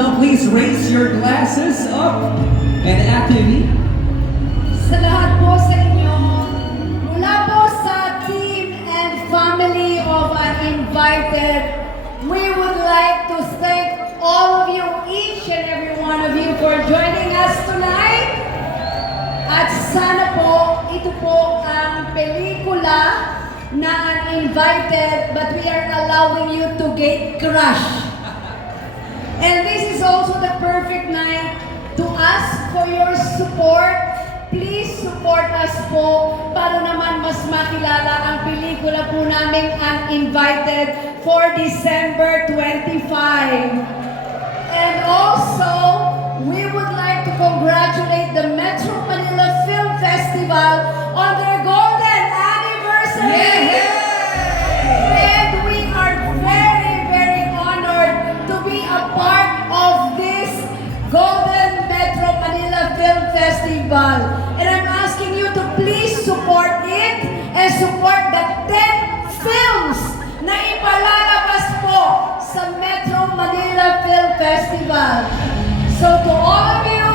now, please raise your glasses up and actively. Sa lahat po sa inyo, mula po sa team and family of Uninvited, we would like to thank all of you, each and every one of you, for joining us tonight. At sana po, ito po ang pelikula na Uninvited, but we are allowing you to get crushed. And this is also the perfect night to ask for your support. Please support us po para naman mas makilala ang pelikula po namin Uninvited for December 25. And also, we would like to congratulate the Metro Manila Film Festival on their golden anniversary. And we are very, very honored to be a part of this Golden Metro Manila Film Festival. And I'm asking you to please support it and support the 10 films na ipalalabas po sa Metro Manila Film Festival. So to all of you,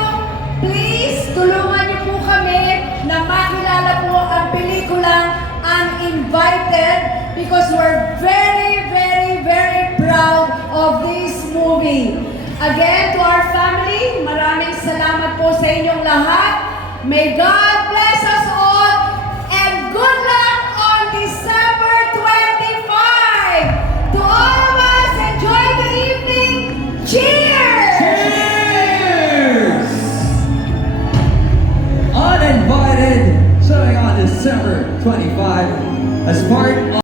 please tulungan niyo po kami na makilala po ang pelikulang Uninvited because we're very, very, very proud of this movie. Again, to our family, maraming salamat po sa inyong lahat. May God bless us all and good luck on December 25. To all of us, enjoy the evening. Cheers! Cheers! Uninvited, showing on December 25 as part of